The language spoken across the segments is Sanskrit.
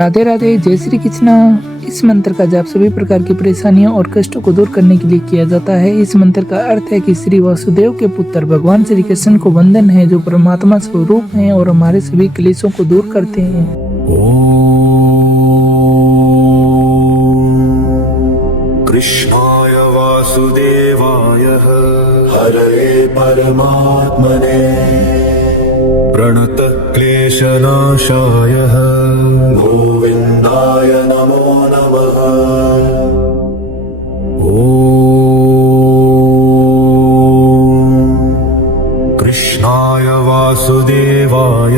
राधे राधे, जय श्री कृष्णा। इस मंत्र का जाप सभी प्रकार की परेशानियों और कष्टों को दूर करने के लिए किया जाता है। इस मंत्र का अर्थ है कि श्री वासुदेव के पुत्र भगवान श्री कृष्ण को वंदन है, जो परमात्मा स्वरूप हैं और हमारे सभी क्लेशों को दूर करते हैं। कृष्णाय वासुदेवाय हरये परमात्मने प्रणतः क्लेशनाशाय गोविन्दाय नमो नमः। कृष्णाय वासुदेवाय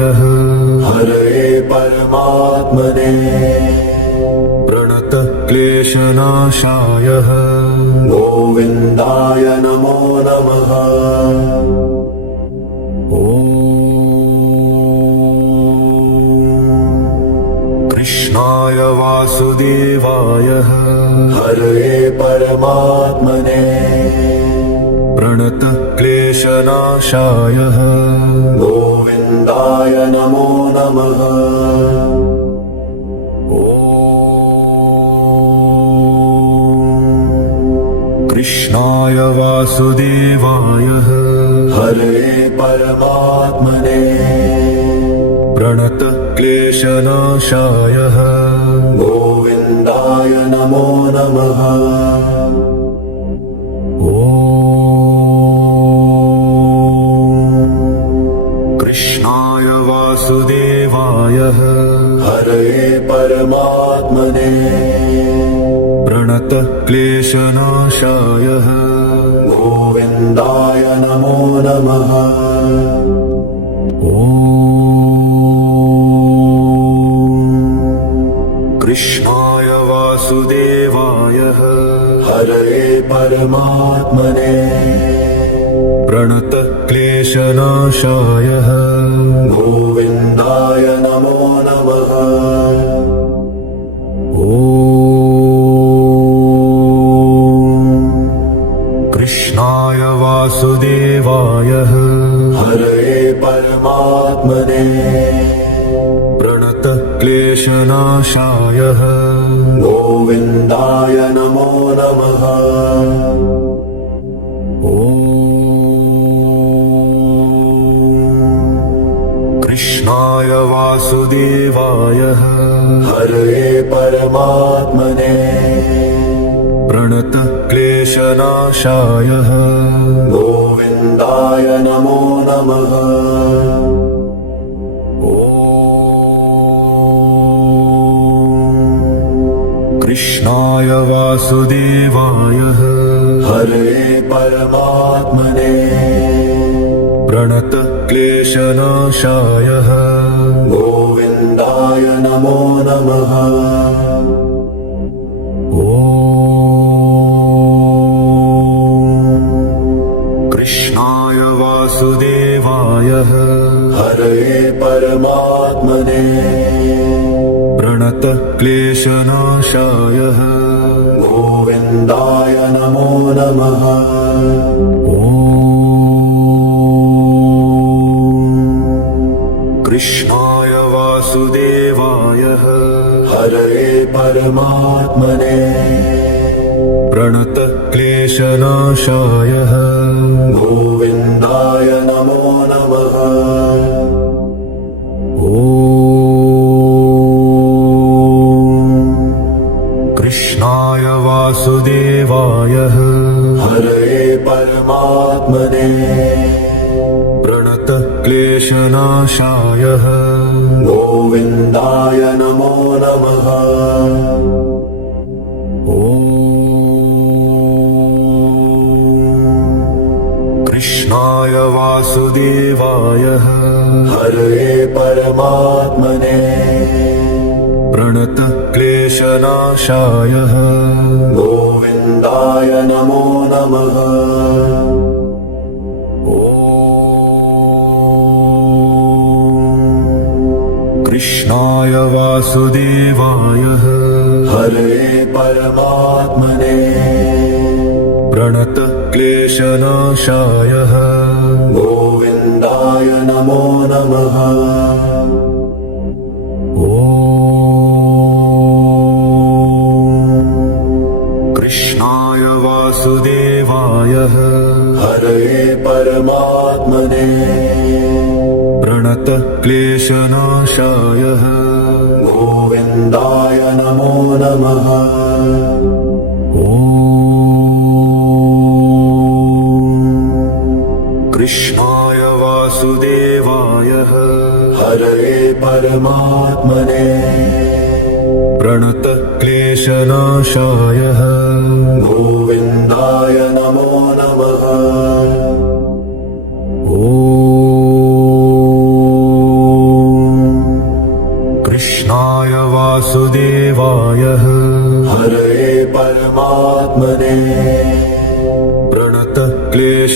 हरये परमात्मने प्रणतः क्लेशनाशाय गोविन्दाय नमो नमः। कृष्णाय वासुदेवाय हरये परमात्मने प्रणतः क्लेशनाशाय गोविन्दाय नमो नमः। कृष्णाय वासुदेवाय हरये परमात्मने प्रणतः क्लेशनाशाय गोविन्दाय नमो नमः। कृष्णाय वासुदेवाय हरये परमात्मने प्रणतः क्लेशनाशाय गोविन्दाय नमो नमः। कृष्णाय वासुदेवाय हरये परमात्मने प्रणतः क्लेशनाशाय गोविन्दाय नमो नमः। कृष्णाय वासुदेवाय हरये परमात्मने प्रणतः क्लेशनाशाय गोविन्दाय नमो नमः। कृष्णाय वासुदेवाय हरये परमात्मने प्रणतः क्लेशनाशाय गोविन्दाय नमो नमः। कृष्णाय वासुदेवाय हरये परमात्मने प्रणतः क्लेशनाशाय गोविन्दाय नमो नमः। कृष्णाय वासुदेवाय हरये परमात्मने प्रणतः क्लेशनाशाय गोविन्दाय नमो नमः। कृष्णाय वासुदेवाय हरये परमात्मने प्रणतः क्लेशनाशाय गोविन्दाय नमो नमः। कृष्णाय वासुदेवाय हरये परमात्मने प्रणतः क्लेशनाशाय गोविन्दाय नमो नमः। कृष्णाय वासुदेवाय हरये परमात्मने प्रणतः क्लेशनाशाय गोविन्दाय नमो नमः। कृष्णाय वासुदेवाय हरये परमात्मने प्रणतः क्लेशनाशाय गोविन्दाय नमो नमः। ॐ प्रणतक्लेशनाशाय गोविन्दाय नमो नमः। कृष्णाय वासुदेवाय हरये परमात्मने प्रणतक्लेशनाशाय गोविन्दाय नमो नमः। कृष्णाय वासुदेवाय हरये परमात्मने प्रणतक्लेशनाशाय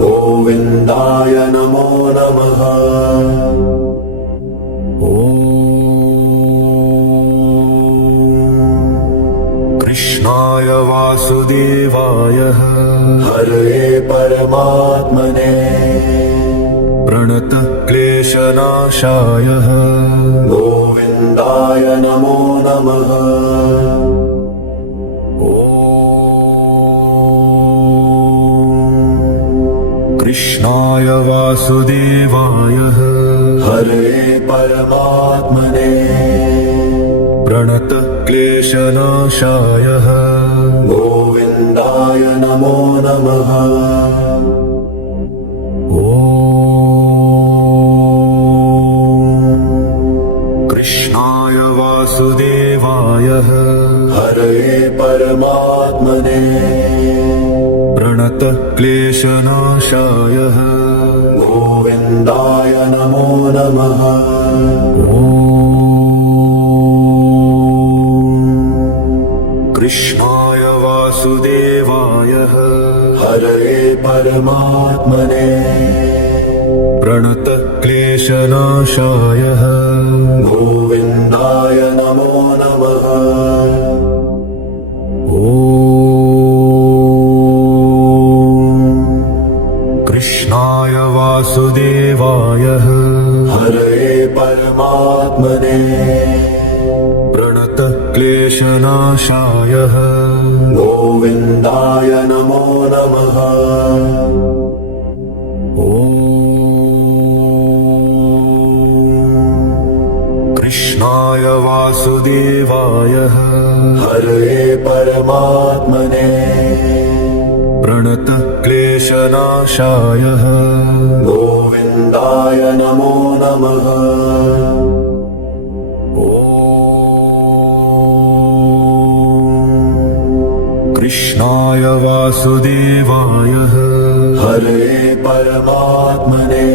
गोविन्दाय नमो नमः। कृष्णाय वासुदेवाय हरये परमात्मने प्रणतक्लेशनाशाय गोविन्दाय नमो नमः। कृष्णाय वासुदेवाय हरये परमात्मने प्रणतक्लेशनाशाय गोविन्दाय नमो नमः। कृष्णाय वासुदेवाय हरये परमात्मने प्रणतक्लेशनाशाय गोविन्दाय नमो नमः। कृष्णाय वासुदेवाय हरये परमात्मने प्रणतक्लेशनाशाय गोविन्दाय नमो नमः। कृष्णाय वासुदेवाय हरये परमात्मने प्रणतक्लेशनाशाय गोविन्दाय नमो नमः। कृष्णाय वासुदेवाय हरये परमात्मने प्रणतक्लेशनाशाय गोविन्दाय नमो नमः। कृष्णाय वासुदेवाय हरये परमात्मने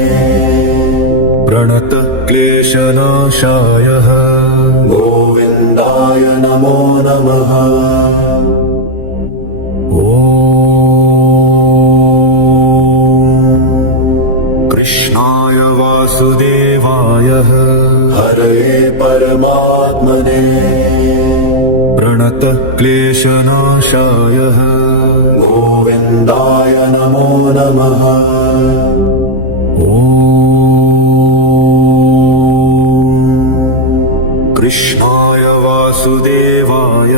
प्रणतक्लेशनाशाय गोविन्दाय नमो नमः। कृष्णाय वासुदेवाय हरये परमात्मने प्रणतक्लेशनाशाय गोविन्दाय नमो नमः। कृष्णाय वासुदेवाय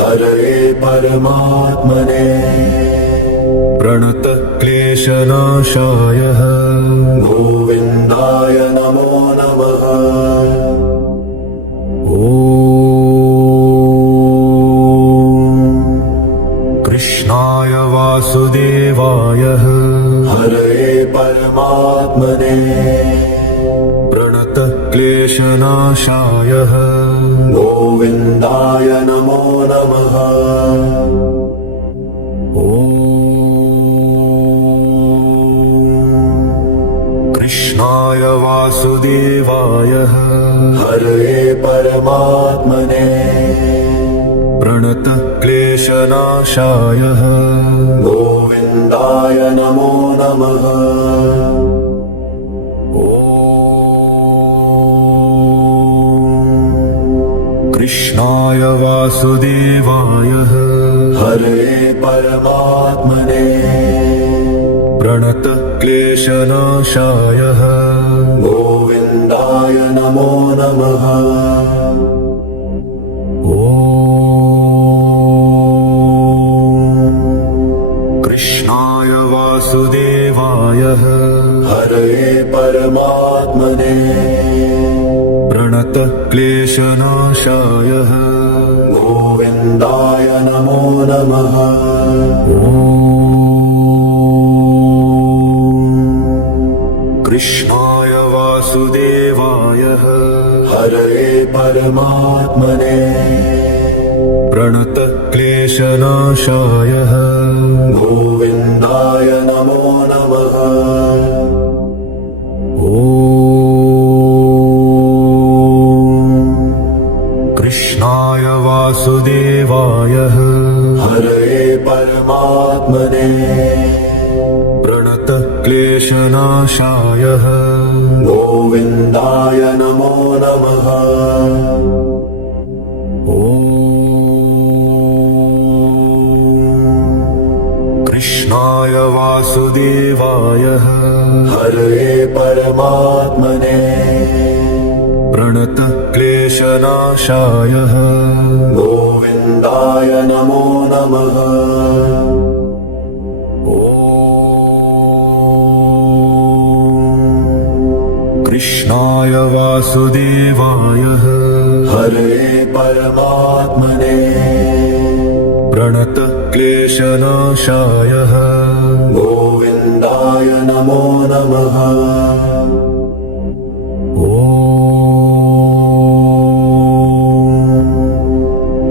हरये परमात्मने प्रणतक्लेशनाशाय गोविन्दाय नमो नमः। कृष्णाय वासुदेवाय हरये परमात्मने प्रणतक्लेशनाशाय गोविन्दाय नमो नमः। कृष्णाय वासुदेवाय हरये परमात्मने प्रणतक्लेशनाशाय गोविन्दाय नमो नमः। कृष्णाय वासुदेवाय हरये परमात्मने प्रणतक्लेशनाशाय गोविन्दाय नमो नमः। कृष्णाय वासुदेवाय हरये प्रणतक्लेशनाशाय गोविन्दाय नमो नमः। कृष्णाय वासुदेवाय हरये परमात्मने प्रणतक्लेशनाशाय गोविन्दाय नमो नमः। कृष्णाय वासुदेवाय हरये परमात्मने प्रणतक्लेशनाशाय गोविन्दाय नमो नमः। कृष्णाय वासुदेवाय हरये परमात्मने प्रणतक्लेशनाशाय गोविन्दाय नमो नमः। कृष्णाय वासुदेवाय हरये परमात्मने प्रणतक्लेशनाशाय गोविन्दाय नमो नमः।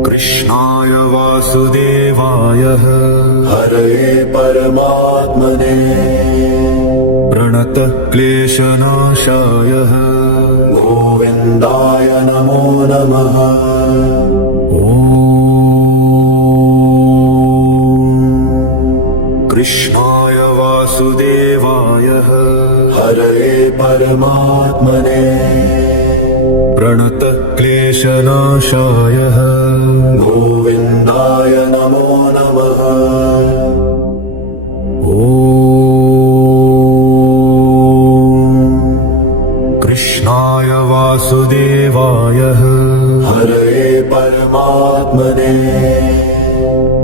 कृष्णाय वासुदेवाय हरये परमात्मने प्रणतक्लेशनाशाय गोविन्दाय नमो नमः। कृष्णाय वासुदेवाय हरये परमात्मने प्रणतक्लेशनाशाय गोविन्दाय नमो नमः। कृष्णाय वासुदेवाय हरये परमात्मने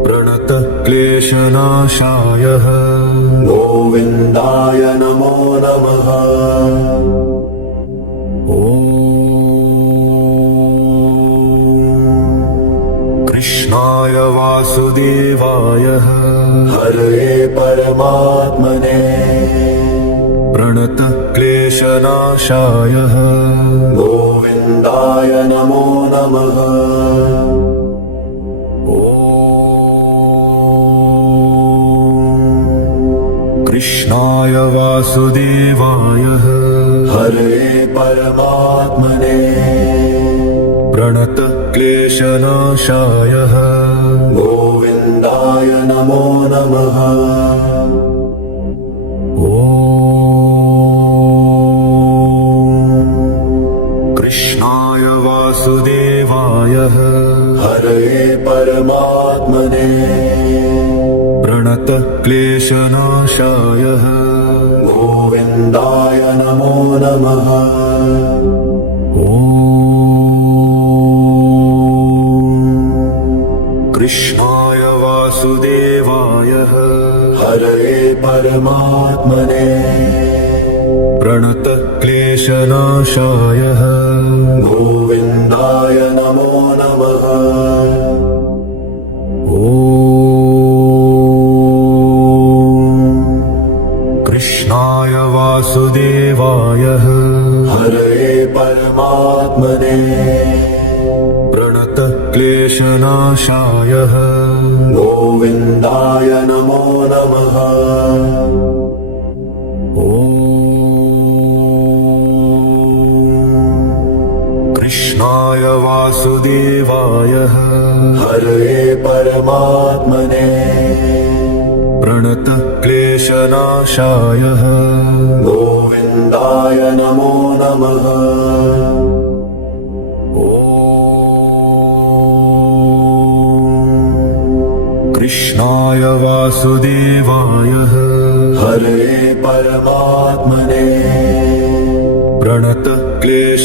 प्रणतक्लेशनाशाय गोविन्दाय नमो नमः। कृष्णाय वासुदेवाय हरये परमात्मने प्रणतक्लेशनाशाय गोविन्दाय नमो नमः। कृष्णाय वासुदेवाय हरये परमात्मने प्रणतक्लेशनाशाय गोविन्दाय नमो नमः। कृष्णाय वासुदेवाय हरये परमात्मने प्रणतक्लेशनाशाय गोविन्दाय नमो नमः। कृष्णाय वासुदेवाय हरये परमात्मने प्रणतक्लेशनाशाय गोविन्दाय नमो नमः। कृष्णाय वासुदेवाय हरये परमात्मने प्रणतक्लेशनाशाय गोविन्दाय नमो नमः। कृष्णाय वासुदेवाय हरये परमात्मने प्रणतक्लेशनाशाय गोविन्दाय नमो नमः। कृष्णाय वासुदेवाय हरये परमात्मने प्रणतक्लेशनाशाय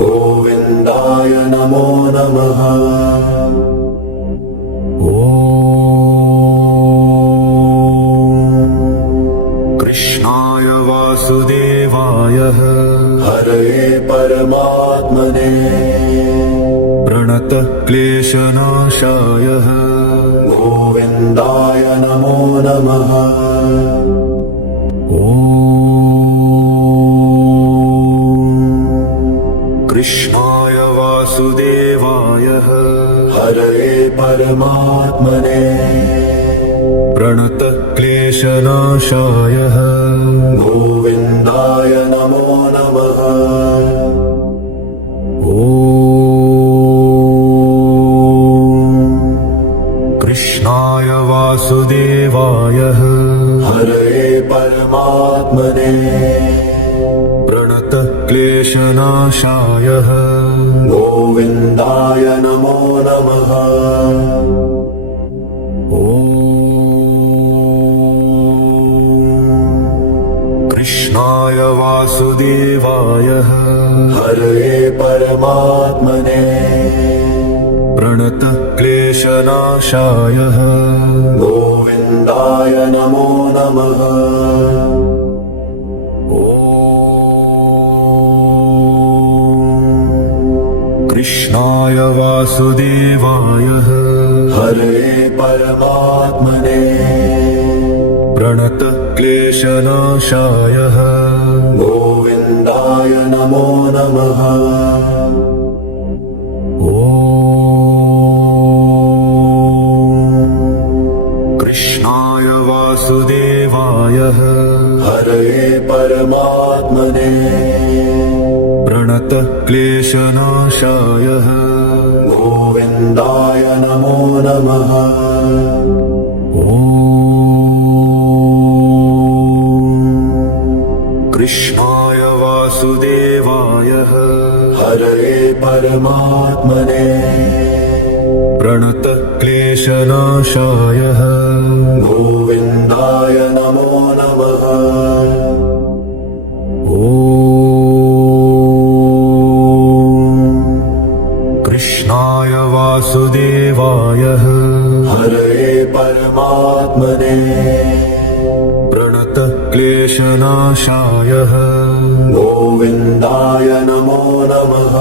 गोविन्दाय नमो नमः। कृष्णाय वासुदेवाय हरये परमात्मने प्रणतः क्लेशनाशाय गोविन्दाय नमो नमः कृष्णाय वासुदेवाय हरये परमात्मने प्रणतः क्लेशनाशाय गोविन्दाय नमो नमः कृष्णाय वासुदेवाय हरये परमात्मने प्रणतः क्लेशनाशाय गोविन्दाय नमो नमः कृष्णाय वासुदेवाय हरये परमात्मने प्रणतः क्लेशनाशाय गोविन्दाय नमो नमः कृष्णाय वासुदेवाय हरये परमात्मने प्रणतः क्लेशनाशाय गोविन्दाय नमो नमः कृष्णाय वासुदेवाय हरये परमात्मने प्रणतः क्लेशनाशाय गोविन्दाय नमो नमः कृष्णाय वासुदेवाय हरये परमात्मने प्रणतः क्लेशनाशाय गोविन्दाय नमो नमः कृष्णाय वासुदेवाय हरये परमात्मने प्रणतः क्लेशनाशाय गोविन्दाय नमो नमः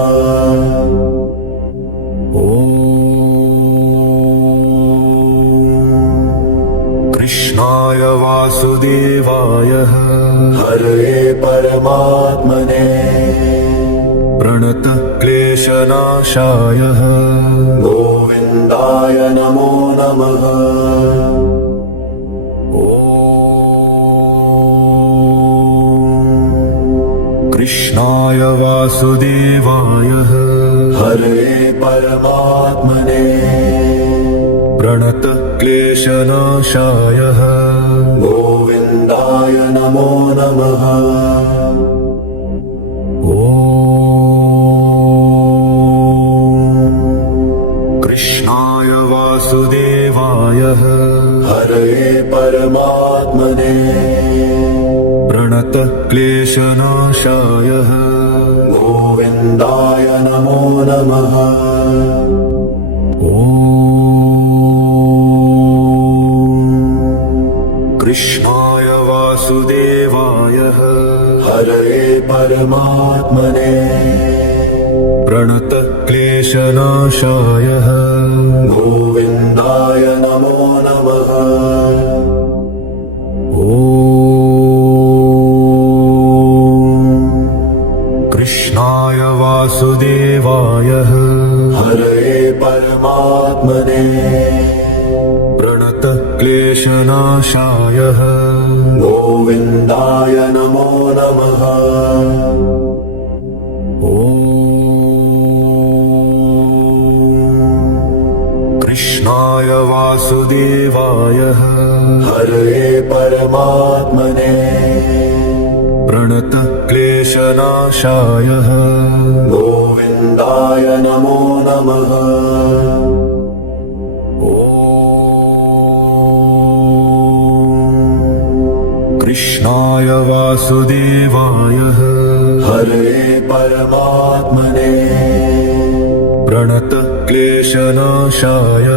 कृष्णाय वासुदेवाय हरये परमात्मने प्रणतः क्लेशनाशाय गोविन्दाय नमो नमः कृष्णाय वासुदेवाय हरये परमात्मने प्रणतः क्लेशनाशाय गोविन्दाय नमो नमः कृष्णाय वासुदेवाय हरये परमात्मने प्रणतः क्लेशनाशाय गोविन्दाय नमो नमः कृष्णाय वासुदेवाय हरये परमात्मने प्रणतः क्लेशनाशाय गोविन्दाय नमो नमः कृष्णाय वासुदेवाय हरये परमात्मने प्रणतः क्लेशनाशाय गोविन्दाय नमो नमः कृष्णाय वासुदेवाय हरये परमात्मने प्रणतः क्लेशनाशाय गोविन्दाय नमो नमः कृष्णाय वासुदेवाय हरये परमात्मने प्रणतः क्लेशनाशाय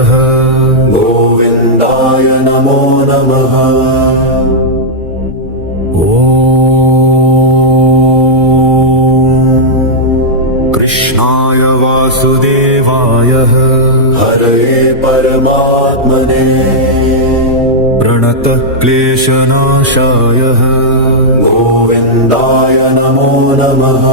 गोविन्दाय नमो नमः प्रणतक्लेशनाशाय गोविन्दाय नमो नमः।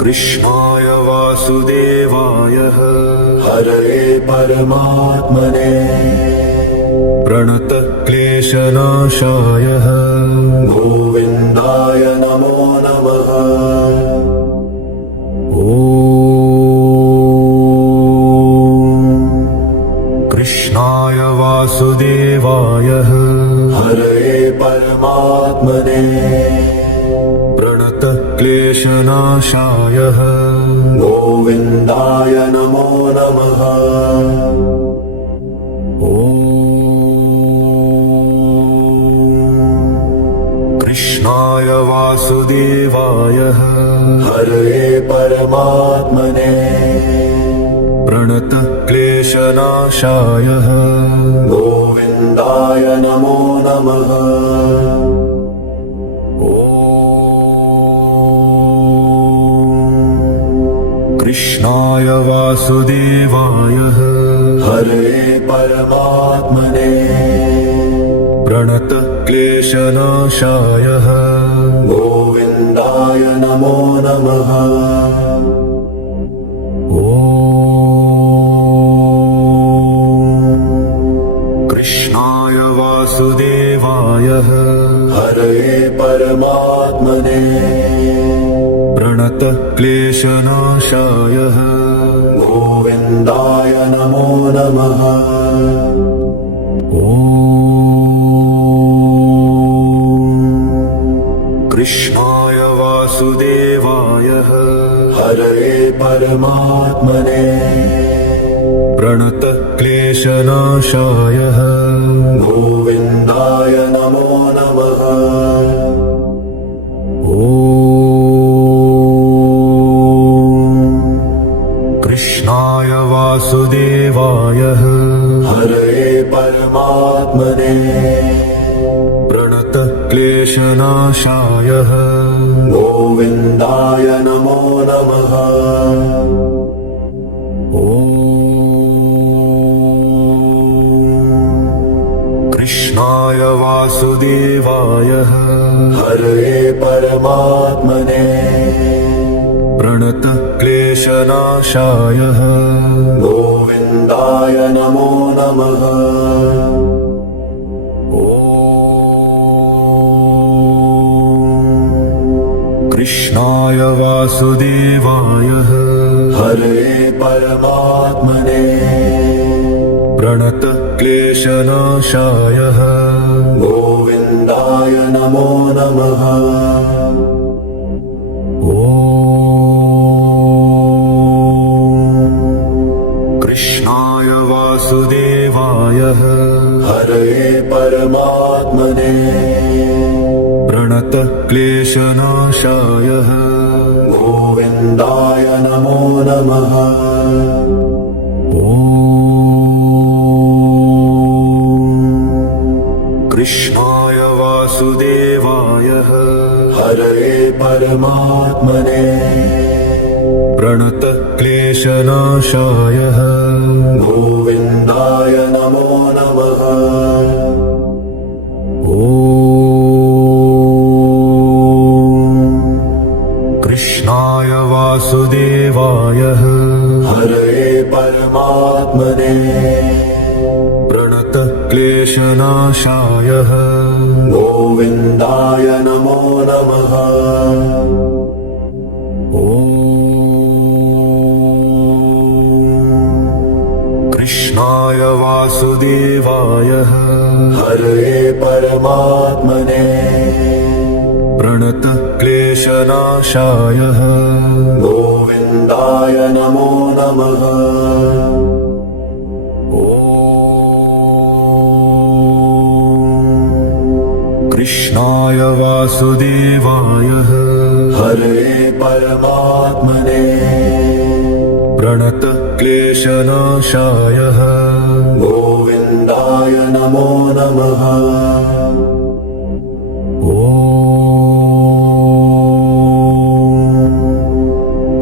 कृष्णाय वासुदेवाय हरये परमात्मने प्रणतक्लेशनाशाय गोविन्दाय नमो नमः। कृष्णाय वासुदेवाय हरये परमात्मने प्रणतक्लेशनाशाय गोविन्दाय नमो नमः। कृष्णाय वासुदेवाय हरये परमात्मने प्रणतक्लेशनाशाय गोविन्दाय नमो नमः। कृष्णाय वासुदेवाय हरये परमात्मने प्रणतक्लेशनाशाय गोविन्दाय नमो नमः। कृष्णाय वासुदेवाय हरये परमात्मने प्रणतक्लेशनाशाय गोविन्दाय नमो नमः। कृष्णाय वासुदेवाय हरये परमात्मने प्रणतक्लेशनाशाय गोविन्दाय नमो नमः। कृष्णाय वासुदेवाय हरये परमात्मने प्रणतक्लेशनाशाय गोविन्दाय नमो नमः। कृष्णाय वासुदेवाय हरये परमात्मने प्रणतक्लेशनाशाय गोविन्दाय नमो नमः। कृष्णाय वासुदेवाय हरये परमात्मने प्रणतक्लेशनाशाय गोविन्दाय नमो नमः। कृष्णाय वासुदेवाय हरये परमात्मने प्रणतक्लेशनाशाय गोविन्दाय नमो नमः। कृष्णाय वासुदेवाय हरये परमात्मने प्रणतक्लेशनाशाय गोविन्दाय नमो नमः। कृष्णाय वासुदेवाय हरये परमात्मने प्रणतक्लेशनाशाय गोविन्दाय नमो नमः। कृष्णाय वासुदेवाय हरये परमात्मने प्रणतक्लेशनाशाय गोविन्दाय नमो नमः। कृष्णाय वासुदेवाय हरये परमात्मने प्रणतक्लेशनाशाय गोविन्दाय नमो नमः।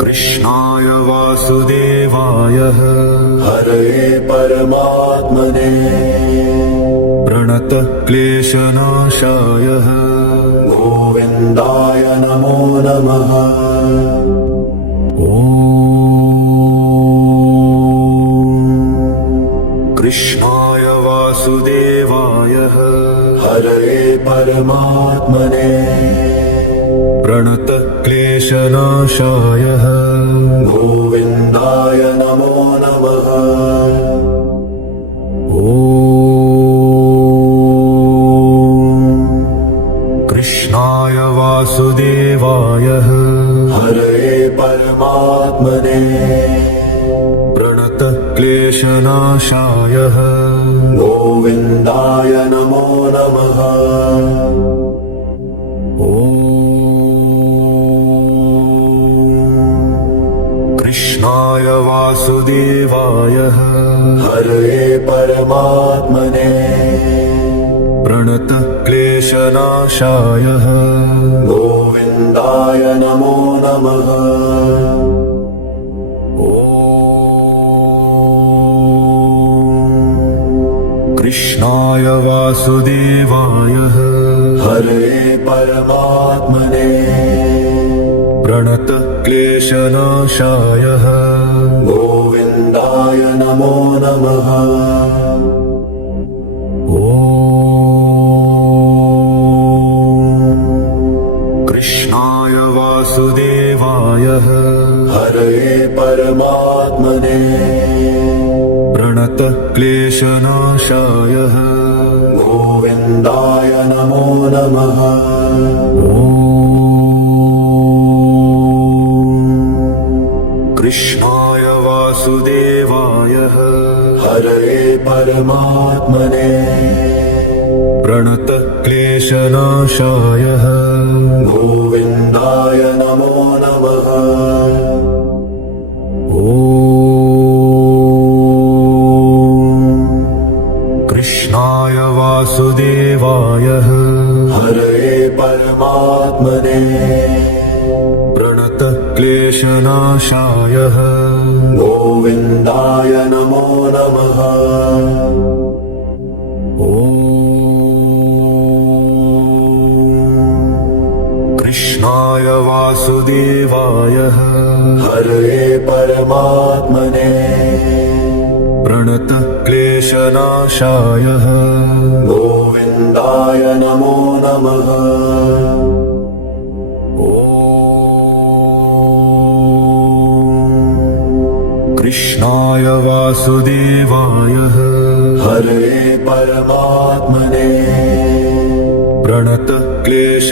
कृष्णाय वासुदेवाय प्रणतक्लेशनाशाय गोविन्दाय नमो नमः। कृष्णाय वासुदेवाय हरये परमात्मने प्रणतक्लेशनाशाय गोविन्दाय नमो नमः। कृष्णाय वासुदेवाय हरये परमात्मने प्रणतक्लेशनाशाय गोविन्दाय नमो नमः। कृष्णाय वासुदेवाय हरये परमात्मने प्रणतक्लेशनाशाय गोविन्दाय नमो नमः। कृष्णाय वासुदेवाय हरये परमात्मने प्रणतक्लेशनाशाय गोविन्दाय नमो नमः। कृष्णाय वासुदेवाय हरये परमात्मने प्रणतक्लेशनाशाय गोविन्दाय नमो नमः। कृष्णाय वासुदेवाय हरये परमात्मने प्रणतक्लेशनाशाय गोविन्दाय नमो नमः। कृष्णाय वासुदेवाय हरये परमात्मने प्रणतक्लेशनाशाय गोविन्दाय नमो नमः। कृष्णाय वासुदेवाय हरये परमात्मने प्रणतक्लेशनाशाय गोविन्दाय नमो नमः। कृष्णाय वासुदेवाय हरये परमात्मने प्रणतक्लेशनाशाय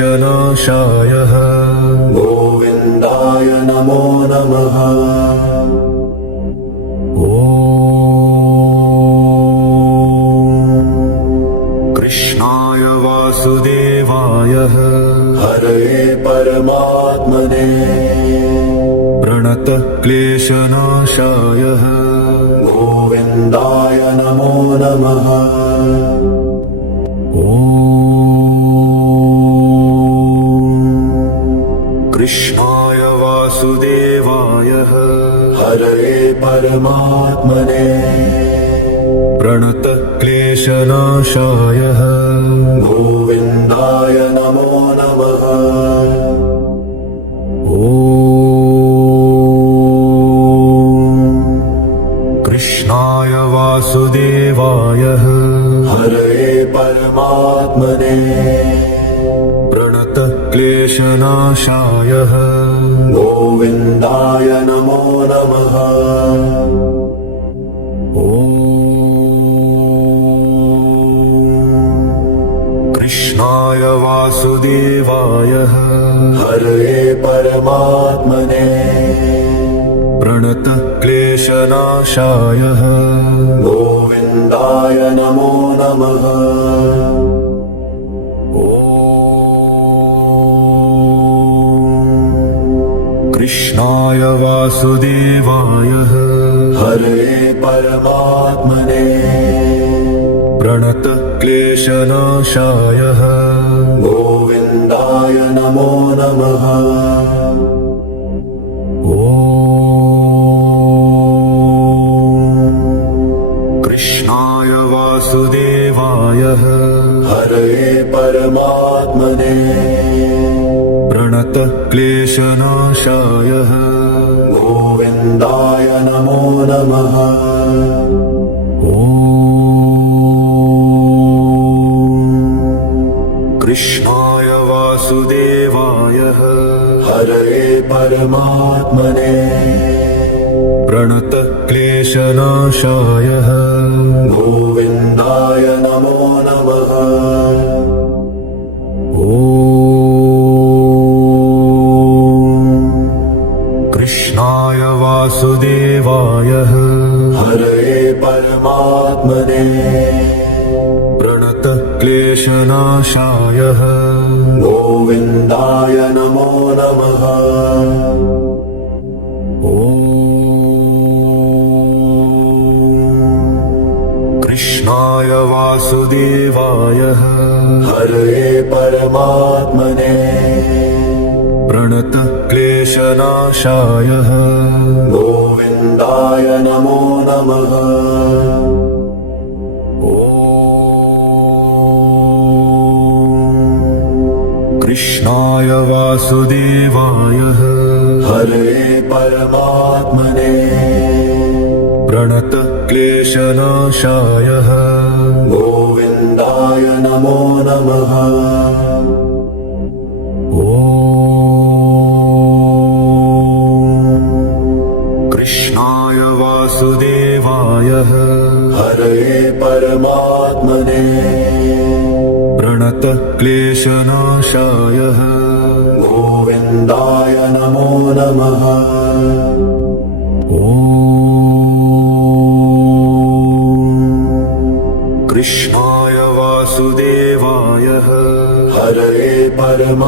गोविन्दाय नमो नमः। कृष्णाय वासुदेवाय हरये परमात्मने प्रणतक्लेशनाशाय गोविन्दाय नमो नमः। कृष्णाय वासुदेवाय हरये परमात्मने प्रणतक्लेशनाशाय गोविन्दाय नमो नमः। कृष्णाय वासुदेवाय हरये परमात्मने प्रणतक्लेशनाशाय गोविन्दाय नमो नमः। कृष्णाय वासुदेवाय हरये परमात्मने प्रणतक्लेशनाशाय गोविन्दाय नमो नमः। कृष्णाय वासुदेवाय हरये परमात्मने प्रणतक्लेशनाशाय गोविन्दाय नमो नमः। कृष्णाय वासुदेवाय हरये परमात्मने प्रणतः क्लेशनाशाय गोविन्दाय नमो नमः कृष्णाय वासुदेवाय हरये परमात्मने प्रणतः क्लेशनाशाय गोविन्दाय नमो नमः कृष्णाय वासुदेवाय हरये परमात्मने प्रणतः क्लेशनाशाय गोविन्दाय नमो नमः कृष्णाय वासुदेवाय हरये परमात्मने प्रणतः क्लेशनाशाय गोविन्दाय नमो नमः कृष्णाय वासुदेवाय हरये परमात्मने प्रणतः क्लेशनाशाय गोविन्दाय नमो नमः कृष्णाय वासुदेवाय हरये परमात्मने प्रणतः क्लेशनाशाय गोविन्दाय नमो नमः कृष्णाय वासुदेवाय हरये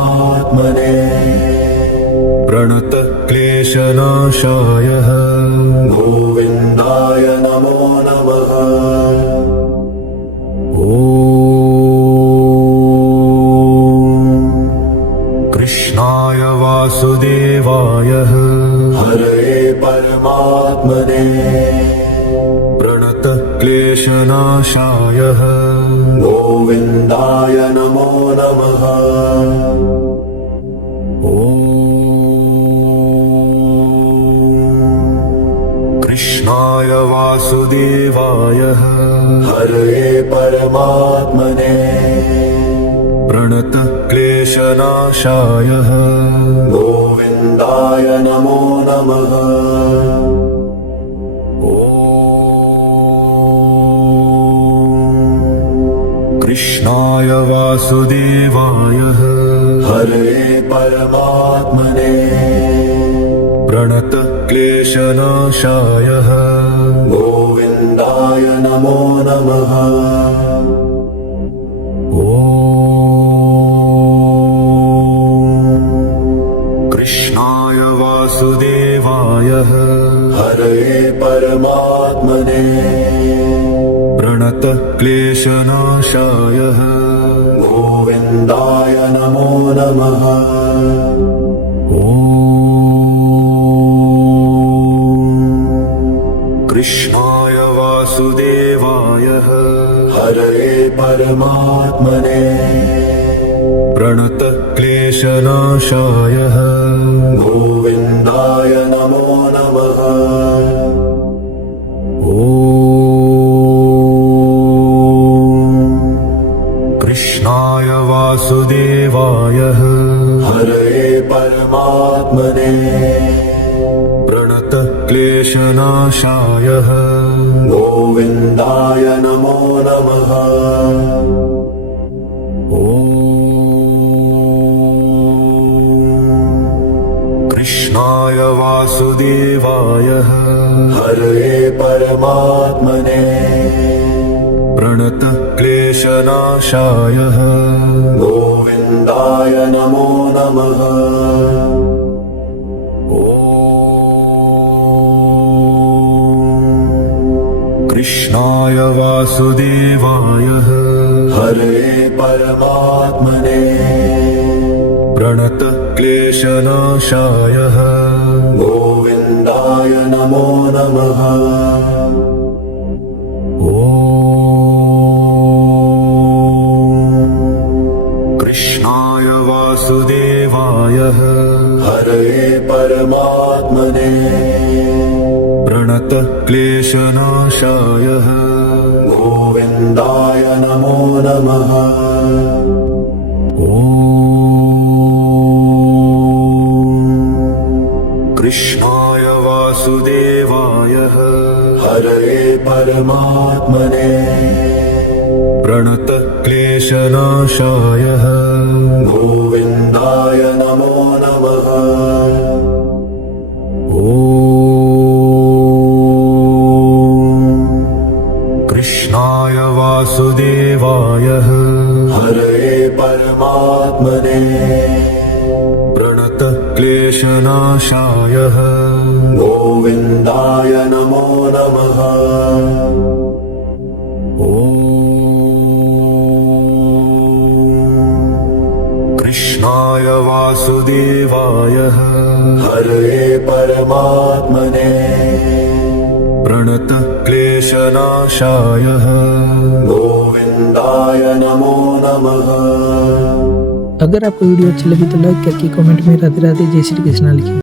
परमात्मने प्रणतः क्लेशनाशाय गोविन्दाय नमो नमः कृष्णाय वासुदेवाय हरये परमात्मने प्रणतः क्लेशनाशाय गोविन्दाय नमो नमः कृष्णाय वासुदेवाय हरये परमात्मने प्रणतः क्लेशनाशाय गोविन्दाय नमो नमः कृष्णाय वासुदेवाय हरये परमात्मने प्रणतः क्लेशनाशाय गोविन्दाय नमो नमः कृष्णाय वासुदेवाय हरये परमात्मने प्रणतः क्लेशनाशाय गोविन्दाय नमो नमः कृष्णाय वासुदेवाय हरये परमात्मने प्रणतः क्लेशनाशाय गोविन्दाय नमो नमः कृष्णाय वासुदेवाय हरये परमात्मने प्रणतः क्लेशनाशाय गोविन्दाय नमो नमः कृष्णाय वासुदेवाय हरये परमात्मने प्रणतः क्लेशनाशाय गोविन्दाय नमो नमः कृष्णाय वासुदेवाय हरये परमात्मने प्रणतः क्लेशनाशाय गोविन्दाय नमो नमः कृष्णाय वासुदेवाय हरये परमात्मने प्रणतः क्लेशनाशाय गोविन्दाय नमो नमः ॐ कृष्णाय वासुदेवाय हरये परमात्मने प्रणतः क्लेशनाशाय गोविन्दाय नमो नमः ॐ कृष्णाय वासुदेवाय हरये परमात्मने प्रणतः क्लेशनाशाय गोविन्दाय नमो नमः ॐ कृष्णाय वासुदेवाय हरये परमात्मने प्रणतः क्लेशनाशाय गोविन्दाय नमो नमः। अगर आपको वीडियो अच्छी लगी तो लाइक करके कमेंट में राधे राधे जय श्री कृष्णा लिखिए।